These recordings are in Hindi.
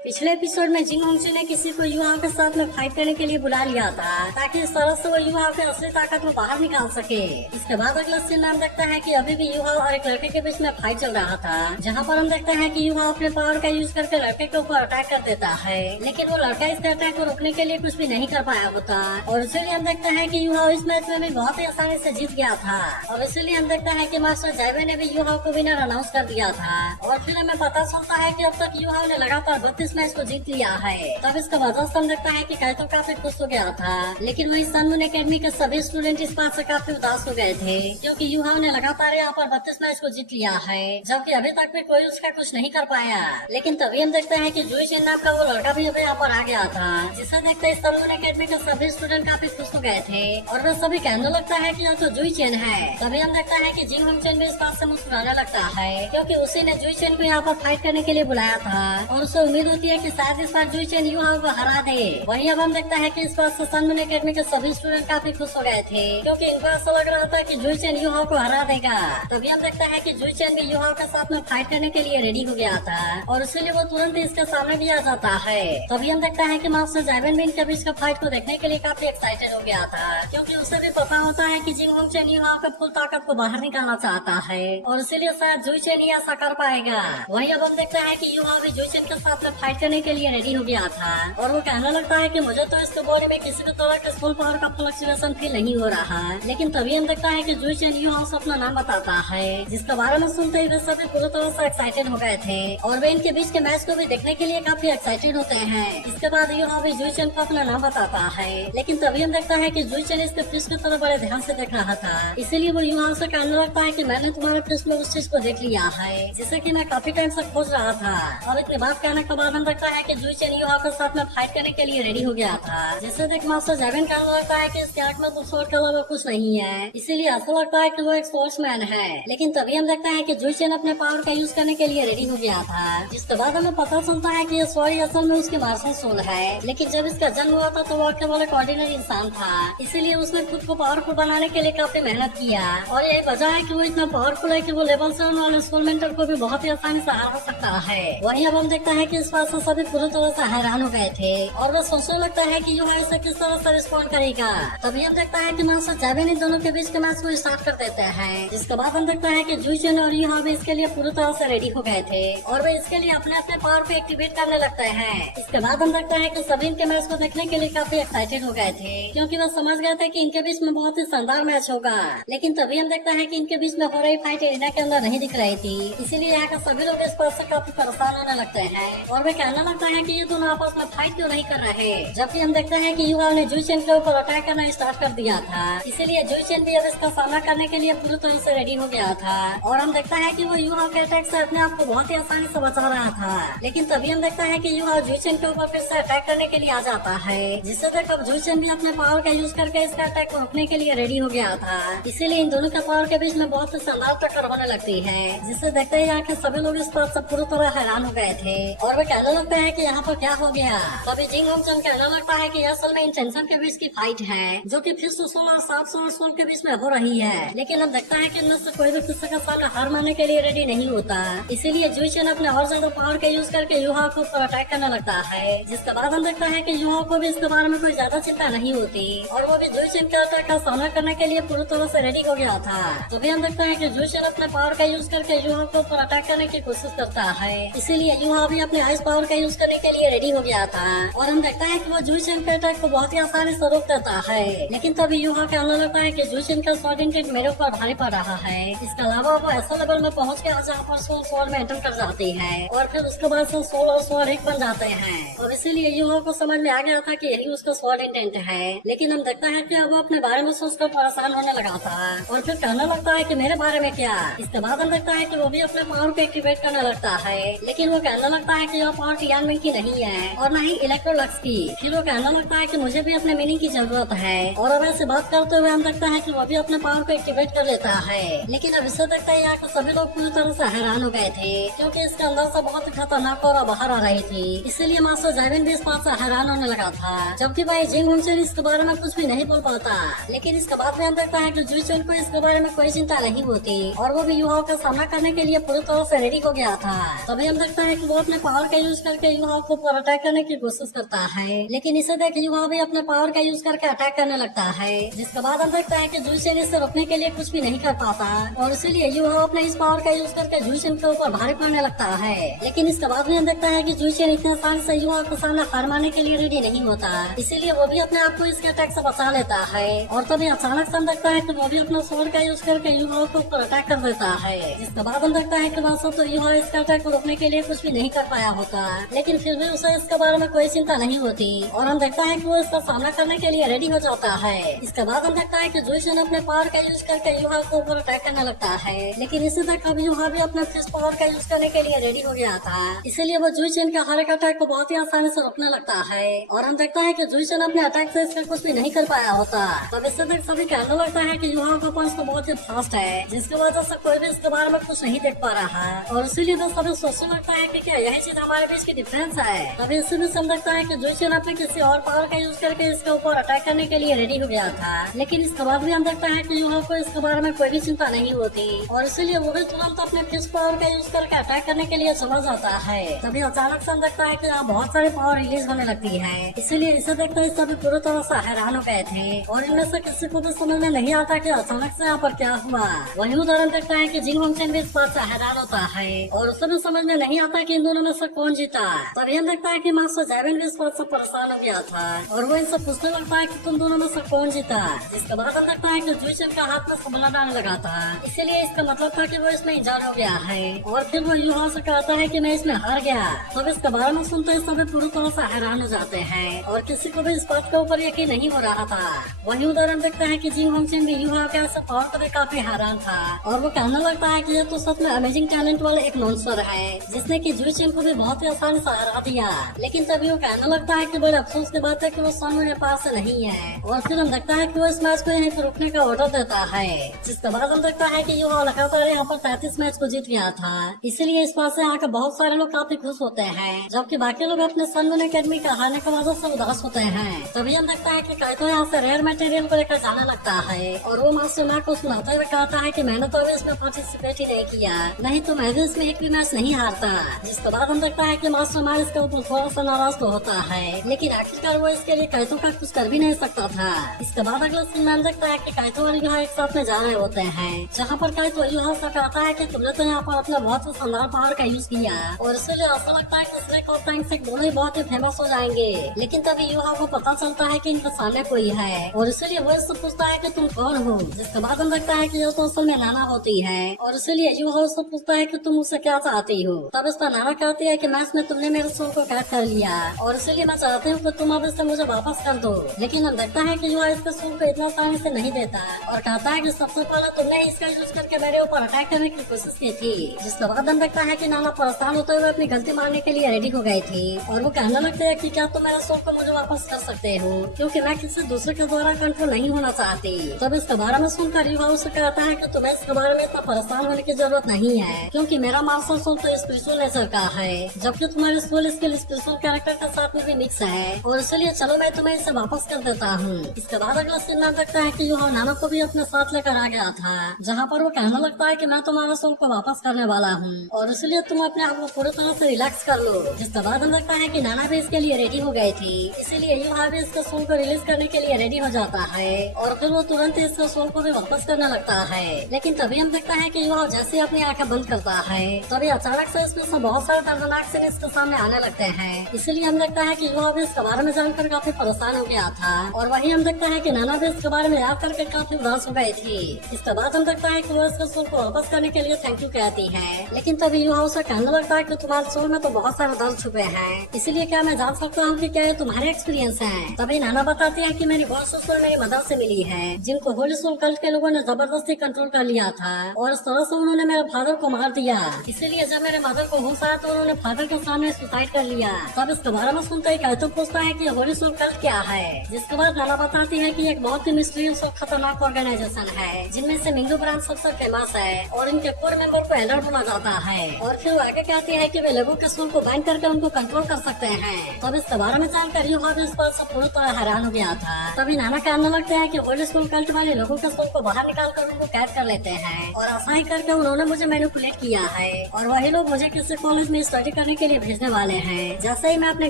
पिछले एपिसोड में जिंग होंगचू ने किसी को युवाओं के साथ में फाइट करने के लिए बुला लिया था ताकि इस तरह से वो युवाओं की असली ताकत को बाहर निकाल सके। इसके बाद अगला सीन में हम देखते हैं कि अभी भी युवा और एक लड़के के बीच में फाइट चल रहा था, जहाँ पर हम देखते हैं कि युवा अपने पावर का यूज करके लड़के के ऊपर अटैक कर देता है, लेकिन वो लड़का इस अटैक को रोकने के लिए कुछ भी नहीं कर पाया होता और इसीलिए हम देखते हैं कि युवा इस मैच में भी बहुत ही आसानी से जीत गया था। और इसीलिए हम देखते हैं कि मास्टर जैवे ने भी युवा को विनर अनाउंस कर दिया था और फिर हमें पता चलता है कि अब तक युवा ने लगातार 32 मैच को जीत लिया है। तब इसका वजह से हम देखता है कि काइतो काफी खुश हो गया था, लेकिन वही सनमून एकेडमी के सभी स्टूडेंट इस बात से काफी उदास हो गए थे क्योंकि युवा ने लगातार यहाँ पर 32 मैच को जीत लिया है, जबकि अभी तक भी कोई उसका कुछ नहीं कर पाया। लेकिन तभी हम देखते हैं कि जुई चेन नाम का वो लड़का भी अभी यहाँ पर आ गया था, जिसे देखते ही सनमून एकेडमी के सभी स्टूडेंट काफी खुश हो गए थे और वे सभी कहने लगता है कि यह तो जुई चेन है। तभी हम देखता है कि जिंग होंगचू भी इस बात से मुस्कुराने लगता है क्योंकि उसी ने जुई चेन को यहाँ पर फाइट करने के लिए बुलाया था और उसे उम्मीद होती है कि शायद इस बार जुई चेन युवा को हरा दे। वही अब हम देखता है कि इस बात से सनमून एकेडमी के सभी स्टूडेंट काफी खुश हो गए थे क्योंकि इनको ऐसा लग रहा था कि जुई चेन युवा को हरा देगा। तभी हम देखता है कि जुई चेन भी युवा के साथ में फाइट करने के लिए रेडी हो गया था और इसीलिए वो तुरंत ही इसके सामने भी आ जाता है। तभी हम देखता है कि मास्टर जैवन भी इनके बीच का फाइट को देखने के लिए काफी एक्साइटेड हो गया था क्योंकि उसे भी पता होता है कि जिंग होंगचू युवा के फुल ताकत को बाहर निकालना चाहता है और इसीलिए शायद जुई चेन ही ऐसा कर पाएगा। वही अब हम देखते हैं कि युवा भी जुई चेन के साथ में फाइट करने के लिए रेडी हो गया था और वो कहने लगता है कि मुझे तो इसके बॉडी में किसी भी तरह के फुल पावर का फ्लक्चुएशन फील नहीं हो रहा। लेकिन तभी हम देखता है कि जुई चेन युवा से अपना नाम बताता है, जिसके बारे में सुनते ही वे सभी पूरी तरह से एक्साइटेड हो गए थे और वे इनके बीच के मैच को भी देखने के लिए काफी एक्साइटेड होते हैं। इसके बाद युवा भी जुई चेन को अपना नाम बताता है, लेकिन तभी हम देखता है कि जुई चेन इसके फिश की तरफ बड़े ध्यान से देख रहा था, इसीलिए वो युवा से कहने लगता है कि मैंने तुम्हारे फिश में उस चीज को देख लिया है जिसे कि मैं काफी टाइम से खोज रहा था। और इतनी बात कहने के बाद हम देखता है कि जुई चेन युवा के साथ में फाइट करने के लिए रेडी हो गया था, जिससे देख मास्टर जैवन कहने लगता है कि इसके आंख में तो स्वord के अलावा कुछ नहीं है, इसीलिए ऐसा लगता है कि वो एक स्पोर्ट्समैन है। लेकिन तभी हम देखते हैं कि जुई चेन अपने पावर का यूज करने के लिए रेडी हो गया था, जिसके बाद हमें पता चलता है कि ये स्वord असल में उसकी मार्शल सोल है। लेकिन जब इसका जन्म हुआ था तो वो केवल एक ऑर्डिनरी इंसान था, इसीलिए उसने खुद को पावरफुल बनाने के लिए काफी मेहनत किया और यही वजह है कि वो इतना पावरफुल है कि वो लेवल 7 वाले सोल मेंटर को भी बहुत ही आसानी से हरा सकता है। वहीं अब हम देखता है कि इस बात से सभी पूरी तरह से हैरान हो गए थे और वो सोचने लगता है कि युवा इसे किस तरह से रिस्पॉन्ड करेगा। तभी हम देखता है कि मास्टर जैवन इन दोनों के बीच के मैच को स्टार्ट कर देते हैं, जिसके बाद हम देखता है कि जुई चेन और युवा भी इसके लिए पूरी तरह से रेडी हो गए थे और वे इसके लिए अपने अपने पावर को एक्टिवेट करने लगते हैं। इसके बाद हम देखता है कि सभी इनके मैच को देखने के लिए काफी एक्साइटेड हो गए थे क्योंकि वो समझ गए थे कि इनके बीच में बहुत ही शानदार मैच होगा। लेकिन तभी हम देखता है कि इनके बीच में हो रही फाइट एरिना के अंदर नहीं दिख रही थी, इसीलिए यहाँ के सभी लोग इस बात से काफी परेशान होने लगते हैं और वे कहने लगता है कि ये दोनों आपस में फाइट क्यों नहीं कर रहे। जबकि हम देखते हैं कि युवा ने जुई चेन के ऊपर अटैक करना स्टार्ट कर दिया था, इसीलिए जुई चेन भी अब इसका सामना करने के लिए पूरी तरह से रेडी हो गया था और हम देखता है कि वो युवा के अटैक से अपने आप को बहुत ही आसानी से बचा रहा था। लेकिन तभी हम देखता है कि युवा जुई चेन के ऊपर फिर से अटैक करने के लिए आ जाता है, जिससे देख अब जुई चेन भी अपने पावर का यूज करके इसका अटैक को रोकने के लिए रेडी हो गया था। इसीलिए इन दोनों के पावर के बीच में बहुत ही शानदार टक्कर होने लगती है, जिससे देखते ही यहाँ के सभी लोग इस बात से पूरी तरह हैरान हो गए थे और वे कहने लगते हैं कि यहाँ पर क्या हो गया। तभी जिंग होंगचू कहने लगता है कि असल में इंटेंशन के बीच की फाइट है जो कि फिर सोल और 700 सोल के बीच में हो रही है। लेकिन हम देखता है कि इनमें से कोई भी किसी का सामना हार मानने के लिए रेडी नहीं होता, इसीलिए जुई चेन अपने और ज्यादा पावर का यूज करके युवा को ऊपर अटैक करने लगता है, जिसके बाद हम देखता है कि युवा को भी इसके बारे में कोई ज्यादा चिंता नहीं होती और वो भी जुई चेन के अटैक का सामना करने के लिए पूरी तरह से रेडी हो गया था। तभी हम देखते हैं कि जुई चेन अपने पावर का यूज करके युवा को ऊपर अटैक करने की कोशिश करता है, इसीलिए युवा भी अपने आइस पावर का यूज करने के लिए रेडी हो गया था और हम देखता है कि वो जुई चेन के अटैक को बहुत ही आसानी से रोक देता है। लेकिन तभी युवा कहने लगता है कि जुई चेन का स्वॉर्ड इंटेंट मेरे ऊपर भारी पड़ रहा है। इसके अलावा वो ऐसा लेवल में पहुंच गया जहाँ पर सोल स्वॉर्ड में एंटर कर जाती है और फिर उसके बाद से सोल और स्वॉर्ड एक बन जाते हैं और इसीलिए युवा को समझ में आ गया था कि यही उसका स्वॉर्ड इंटेंट है। लेकिन हम देखता है कि अब वो अपने बारे में सोचकर परेशान होने लगा था और फिर कहने लगता है कि मेरे बारे में क्या। इसके बाद हम देखता है कि वो भी अपने पावर को एक्टिवेट करने लगता है, लेकिन वो कहने लगता है कि यह पावर टियानमेन की नहीं है और न ही इलेक्ट्रोलक्स की। फिर वो कहने लगता है कि मुझे भी अपने मीनिंग की जरूरत है और अब ऐसे बात करते हुए हम देखता है कि वो भी अपने पावर को एक्टिवेट कर लेता है। लेकिन अब इससे देखता है यहाँ के सभी लोग पूरी तरह से हैरान हो गए थे क्योंकि इसके अंदर से बहुत ही खतरनाक और बाहर आ रही थी, इसीलिए मास्टर जैवन भी इस बात से हैरान होने लगा था। जबकि भाई जिंग होंगचू इसके बारे में कुछ भी नहीं बोल पाता, लेकिन इसके बाद में हम देखता है कि जुई चेन को इसके बारे में कोई चिंता नहीं होती और वो भी युवाओं का सामना करने के लिए पूरी तरह से रेडी हो गया था। तभी हम देखता है कि वो अपने पावर का यूज करके युवाओं को ऊपर अटैक करने की कोशिश करता है, लेकिन इसे देख युवा भी अपने पावर का यूज करके अटैक करने लगता है, जिसके बाद हम देखता है कि जुइचेन इसे रोकने के लिए कुछ भी नहीं कर पाता और इसीलिए युवा अपने इस पावर का यूज करके जुइचेन के ऊपर भारी पड़ने लगता है। लेकिन इसके बाद भी हम देखता है कि जुइचेन इतने आसानी से युवा को सामने हार मारने के लिए रेडी नहीं होता, इसीलिए वो भी अपने आप को इसके अटैक से बचा लेता है और तभी अचानक से हम देखता है कि वो भी अपना स्वord का यूज करके युवाओं के ऊपर अटैक कर देता है। जिसके बाद हम देखता है कि वैसे तो युवा इसका अटैक को रोकने के लिए कुछ भी नहीं कर पाया होता, लेकिन फिर भी उसे इसके बारे में कोई चिंता नहीं होती और हम देखता है कि वो इसका सामना करने के लिए रेडी हो जाता है। इसके बाद हम देखता है कि जुइचेन अपने पावर का यूज करके युवा के ऊपर अटैक करने लगता है, लेकिन इसी तक अब युवा भी अपने फिस्ट पावर का यूज करने के लिए रेडी हो गया था, इसीलिए वो जुइचेन के हर एक अटैक को बहुत ही आसानी से रोकने लगता है और हम देखता है कि जुइचेन अपने अटैक से इसका कुछ भी नहीं कर पाया होता। तब इससे तक सभी कहने लगता है कि युवा का पंच तो बहुत ही फास्ट है, जिसकी वजह से कोई भी इसके बारे में कुछ नहीं देख पा रहा और इसीलिए तो सभी सोचने लगता है कि क्या यही चीज हमारे बीच की डिफरेंस है। तभी इसी भी समझ लगता है कि जुइचेन अपने किसी और पावर का यूज करके इसके ऊपर अटैक करने के लिए रेडी हो गया था, लेकिन इसके बाद भी हम देखता है कि युवा को इसके बारे में कोई भी चिंता नहीं होती और इसीलिए वो भी तुरंत अपने फिस्ट पावर का यूज करके अटैक करने के लिए चला जाता है। तभी अचानक से हम देखता है कि यहाँ बहुत सारी पावर रिलीज होने लगती है, इसीलिए इसे देखते ही सभी पूरी तरह से हैरान हो गए थे और इनमें से किसी को भी समझ में नहीं आता कि अचानक से यहाँ पर क्या हुआ। वही उदाहरण देखता है कि जिंग होंगचेन भी इस बात से हैरान होता है और उसे भी समझ में नहीं आता कि इन दोनों में से कौन जीता। तभी हम देखता है कि मास्टर जैविन भी इस बात से परेशान हो गया था और वो इनसे पूछने लगता है कि तुम दोनों में से कौन जीता, जिसके बाद हम देखता है कि जुइचेन का हाथ में ब्लड आने लगा था, इसीलिए इसका मतलब था कि वो इसमें इंजर्ड हो गया है और फिर वो युवा से कहता है कि मैं इसमें हार गया। तब इसके बारे में सुनते ही सभी पूरी तरह से हैरान हो जाते हैं और किसी को भी इस बात के ऊपर यकीन नहीं हो रहा था। वही उदाहरण देखता है कि जिंग होंगचेन भी युवा के ऐसे पावर पर काफी हैरान था और वो कहने लगता है कि ये तो सच में अमेजिंग टैलेंट वाला एक मॉन्स्टर है जिसने की जुइचेन को भी बहुत ही आसानी से हरा दिया। लेकिन तभी वो कहने लगता है कि बड़े अफसोस की बात है कि वो सन मेरे पास से नहीं है और फिर हम देखता है कि वो इस मैच को यहीं पर रुकने का ऑर्डर देता है। जिसके बाद हम देखता है कि युवा लगातार यहाँ पर 33 मैच को जीत गया था, इसीलिए इस पास से आकर बहुत सारे लोग काफी खुश होते हैं, जबकि बाकी लोग अपने सन अकेडमी का हारने की वजह से उदास होते हैं। तभी हम देखता है कि काइतो यहाँ से रेयर मटेरियल को लेकर जाने लगता है और वो मास्टर मार्क को सुनाते हुए कहता है कि मैंने तो अभी इसमें पार्टिसिपेट ही नहीं किया, नहीं तो मैं भी इसमें एक भी मैच नहीं हारता। जिसके बाद हम देखता है कि मास्टर मार्क इसके ऊपर थोड़ा सा नाराज तो होता है, लेकिन आखिरकार वो इसके लिए काइतो का कुछ कर भी नहीं सकता था। इसके बाद अगला सीन में देखता है कि काइतो और युहा एक साथ में जा रहे होते हैं, जहाँ पर काइतो युहा से कहता है कि तुमने तो यहाँ पर अपना बहुत ही शानदार पावर का यूज किया और इसलिए ऐसा लगता है कि स्नेक और टैंक दोनों ही बहुत ही फेमस हो जाएंगे। लेकिन तभी युहा को पता चलता है कि इनके सामने कोई है और इसलिए वो इससे पूछता है कि तुम कौन हो। जिसके बाद हम देखता है कि ये तो असल में नाना होती है और इसीलिए युहा उससे पूछता है कि तुम मुझसे क्या चाहती हो। तब इसका नाना कहती है कि मैच में तुमने मेरे सोल को कैद कर लिया और इसीलिए मैं चाहती हूँ कि तुम अब इससे मुझे वापस कर दो। लेकिन हम देखता है कि युहा इसके सोल को इतना आसानी से नहीं देता और कहता है कि सबसे पहले तुमने इसका यूज करके मेरे ऊपर अटैक करने की कोशिश की थी। जिसके बाद हम देखता है कि नाना परेशान होते हुए अपनी गलती मानने के लिए रेडी हो गई थी और वो कहने लगते हैं कि क्या तुम मेरे सोल को मुझे वापस कर सकते हो, क्योंकि मैं किसी दूसरे के द्वारा कंट्रोल नहीं होना चाहती। तब इसके बारे में सुनकर युवा उसे कहता है कि तुम्हें इसके बारे में इतना परेशान होने की जरूरत नहीं है, क्योंकि मेरा मास्टर सोल तो स्पिरिचुअल नेचर का है, जबकि तुम्हारे सोल इसके स्पिरिचुअल कैरेक्टर के साथ में भी मिक्स है और इसलिए चलो मैं तुम्हें इसे वापस कर देता हूँ। इसके बाद अगला सीन में देखता है कि युवा नाना को भी अपने साथ लेकर आ गया था, जहाँ पर वो कहने लगता है कि मैं तुम्हारे सोल को वापस करने वाला हूँ और इसलिए तुम अपने आप को पूरी तरह से रिलैक्स कर लो। जिसके बाद हम देखता है कि नाना भी इसके लिए रेडी हो गई थी, इसीलिए युवा भी इसके सोल को रिलीज करने के लिए रेडी हो जाता है और फिर वो तुरंत ही इसके सोल को भी वापस करने लगता है। लेकिन तभी हम देखता है कि युवा जैसे ही अपनी आंखें बंद करता है तभी अचानक से इसमें से बहुत सारे दर्दनाक सीन इसके सामने आने लगते हैं। इसीलिए हम देखता है कि युवा भी इसके बारे में जानकर काफी परेशान हो गया था और वही हम देखता है कि नाना भी इसके बारे में याद करके काफी उदास हो गई थी। इसके बाद हम देखता है कि वो इसके सोल को वापस करने के लिए थैंक यू कहती है, लेकिन तभी युवा उसे कहने लगता है कि तुम्हारे सोल में तो बहुत सारे दर्द छुपे हैं, इसलिए क्या मैं जान सकता हूँ कि क्या ये तुम्हारे एक्सपीरियंस है। तभी नाना बताती है कि मेरी गॉड सोल मेरी मदर से मिली है, जिनको होली सोल कल्ट के लोगों ने जबरदस्ती कंट्रोल कर लिया था और इस तरह से उन्होंने मेरे फादर को मार दिया। इसीलिए जब मेरे मदर को होश आया तो उन्होंने फादर के सामने सुसाइड कर लिया। तब इसके बारे में सुनते ही काइतो पूछता है कि होली सोल कल्ट क्या है। जिसके बाद नाना बताती है कि एक बहुत ही मिस्टीरियस और खतरनाक ऑर्गेनाइजेशन है, जिनमें से मिंगो ब्रांच सबसे फेमस है और इनके कोर मेंबर को एल्डर बोला जाता है और फिर वो आगे कहती है कि वे लोगों के सोल को बाइंड करके उनको कंट्रोल कर सकते हैं। तब इसके बारे में जानकर युवा भी इस बात से पूरी तरह हैरान हो गया था। तभी नाना कहने लगते हैं कि होली सोल कल्ट वाले लोगों के सोल को बाहर निकाल कर उनको कैद कर लेते हैं और ऐसा ही करके उन्होंने मुझे मैनिपुलेट किया है और वही लोग मुझे किसी कॉलेज में स्टडी करने के लिए भेजने वाले हैं जैसे ही मैं अपने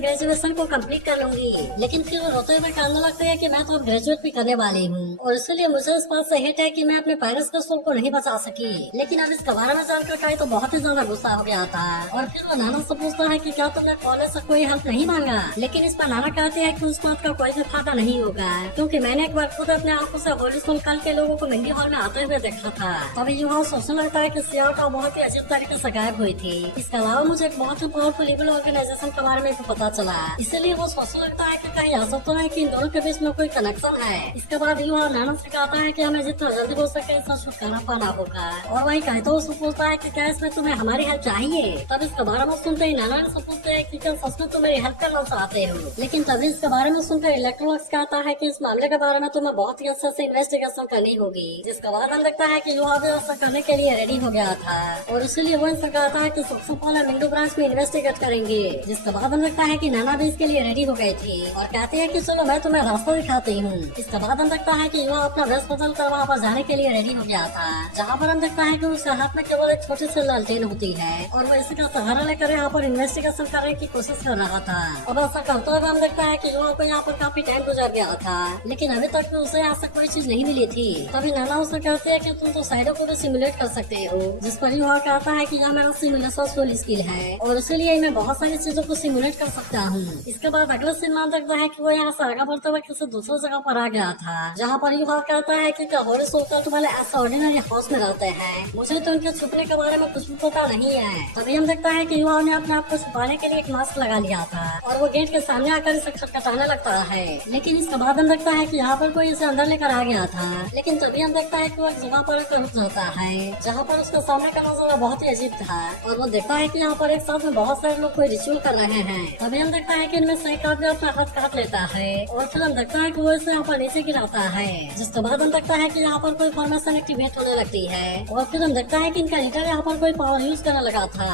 ग्रेजुएशन को कंप्लीट कर लूंगी। लेकिन फिर वो रोते हुए कहने लगते हैं कि मैं तो अब ग्रेजुएट भी करने वाली हूँ और इसलिए मुझे इस बात से हिट है कि मैं अपने पेरेंट्स के सोल को नहीं बचा सकी। लेकिन अब इसके बारे में जानकर काई तो बहुत ही ज्यादा गुस्सा हो गया था और फिर वो नाना से पूछता है कि क्या तुमने कॉलेज से कोई हेल्प नहीं मांगा। लेकिन इस पर नाना कहते हैं कि उस बात का कोई भी फायदा नहीं होगा क्योंकि मैंने एक बार खुद अपने आंखों से होली सोल कल के लोगों को मंडी हॉल में आते हुए देखा था। तभी युवा सोचने लगता है कि सियाटा बहुत ही अजीब तरीके से गायब हुई थी। इसके अलावा मुझे एक बहुत ही पावरफुल लीगल ऑर्गेनाइजेशन के बारे में भी पता चला, इसलिए वो सोचने लगता है कि कहीं ऐसा तो नहीं कि इन दोनों के बीच में कोई कनेक्शन है। इसके बाद युवा नाना से कहता है कि हमें जितना जल्दी हो सके इसका छुटकारा पाना होगा और वही कहते उससे पूछता है कि क्या इसमें तुम्हें हमारी हेल्प चाहिए। तब इसके बारे में सुनते ही नाना से पूछते हैं कि क्या सच में तुम मेरी हेल्प करना चाहते हो। लेकिन तभी इसके बारे में सुनकर इलेक्ट्रॉनिक्स कहता है कि इस मामले के बारे में तुम्हें बहुत ही अच्छे से इन्वेस्टिगेशन करनी होगी। जिसके बाद हम देखता है कि युवा भी ऐसा करने के लिए रेडी हो गया था और इसलिए वो इनसे कहता है कि सबसे पहले मिंडो ब्रांच में इन्वेस्टिगेट करेंगे। जिसके बाद हम देखता है कि नाना भी इसके लिए रेडी हो गई थी और कहती है कि चलो मैं तुम्हें रास्ता दिखाती हूँ। इसके बाद हम देखता है कि युवा अपना वेश बदल कर वहाँ पर जाने के लिए रेडी हो गया था जहाँ पर हम देखता है कि उसके हाथ में केवल एक छोटी सी लालटेन होती है और वो इसी का सहारा लेकर यहाँ पर इन्वेस्टिगेशन करने की कोशिश कर रहा था। अब ऐसा करते हुए हम देखता है कि युवा को यहाँ पर काफी टाइम गुजर गया था लेकिन अभी तक उसे ऐसा कोई चीज नहीं मिली थी। तभी नाना उसे कहते हैं कि तुम तो साइडों को भी सिमुलेट कर सकते हो। जिस पर युवा कहता है कि यह मेरा सिमुलेशन सोल स्किल है और इसीलिए मैं बहुत सारी चीजों को सिमुलेट कर सकता हूँ। इसके बाद अगले सीन में देखता है कि वो यहाँ से आगे बढ़ते हुए किसी दूसरी जगह पर आ गया था जहाँ पर युवा कहता है कि होरी सोलकल्ट वाले ऐसा ऑर्डिनरी हाउस में रहते हैं, मुझे तो उनके छुपने के बारे में कुछ भी पता नहीं है। तभी हम देखता है कि युवा ने अपने आप को छुपाने के लिए एक मास्क लगा लिया था और वो गेट के सामने आकर इसे खटखटाने लगता है। लेकिन इसके बाद हम देखता है कि यहाँ पर कोई इसे अंदर लेकर आ गया था। लेकिन तभी हम देखता है कि वो एक जगह पर रुक जाता है जहाँ पर उसके सामने का नजारा बहुत ही अजीब था और वो देखता है कि यहाँ पर एक साथ में बहुत सारे लोग कोई रिचुअल कर रहे हैं। तभी हम देखता है कि इनमें से एक आदमी अपना हाथ काट लेता है और फिर हम देखता है कि वो इसे यहाँ पर नीचे गिराता है। जिसके बाद हम देखता है कि यहाँ पर कोई फॉर्मेशन एक्टिवेट होने लगती है और फिर हम देखता है कि इनका लीडर यहाँ पर कोई पावर यूज करने लगा था।